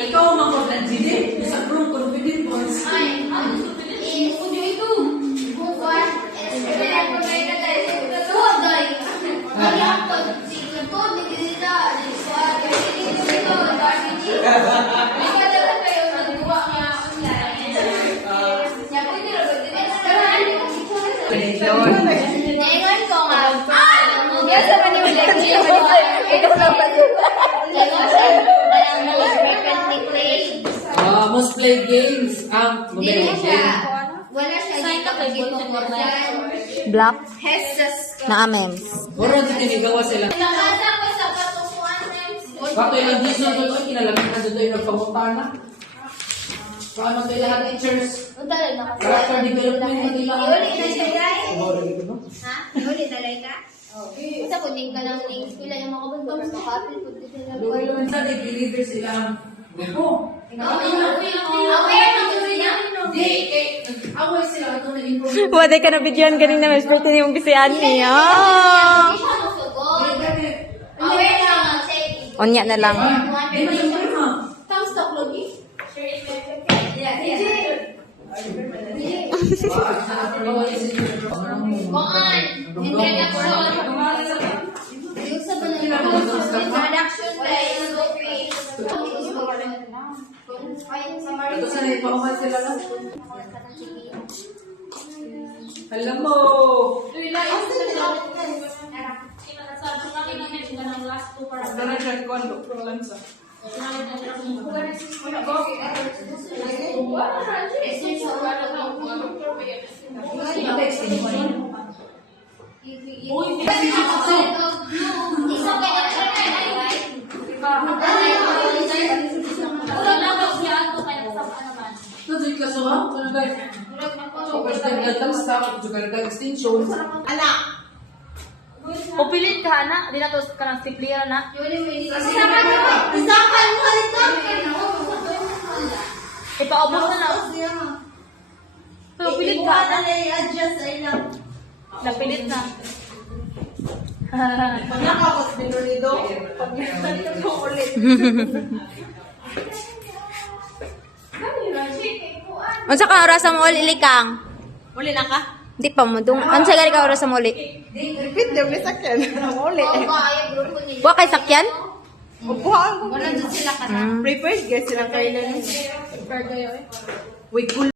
Ikaw ang mga dili sa prong confident boys. Ay, ang studio itu. Bukan, espera por ver que te dice todo ahí. Ay, ako si ko ni dita, ni suar, ni dito, dami ni. Ni kada kayo nagduwa nga online. Ya ko ni ro Nengon ko nga. Yes, sa man yung lecture. Ito lang ba? Most played games. Dili siya. Wala siya dito pag-commercial. Black Jesus. na memes. Puro dito tinigawa sila. Nakasa ko sa katukuan names. Bakit yung Diyos na doon, kinalagay na doon yung nagpamutana. Paano kayo lahat teachers? Utalay na kasi. Character development na nila. Iuli na siya, guys. Kumawala dito, no? Ha? Iuli talay ka? Basta puding ka ng link. Pila yung mga bunto. Mas makapil. Puding ka ng Luwi naman sa nag-deliver sila ang grupo. Aware ng gusto niya? Away sila ito na improve. Wala ka na bigyan ganina mas birthday yung bisian niya. Hindi siya masugod. Aware lang ang say. Onya na lang. Di ba yung ha? Thumbs up, Logi. Kuan, introduction. Yung sa introduction guys, okay. Ito sa naipakuman sila lang. Alam mo. Sana siya ikuan do prolansa. Ito di kaso ha? Ano guys? First time datang stop, juga datang extension. Pupilit ka na, di na to ka ng stiplier na. Ipaubos na na. Pero pilit ka na. Napilit na. Unsa ka oras sa mall ilikang? Uli na ka? Di pa mo dung. Unsa gari ka oras sa mall? Repeat daw may sakyan. Uli. Wa kay sakyan? Upuhan ko. Wala dun sila ka na. Mm. Prepared guys silang kailan. Wait, cool.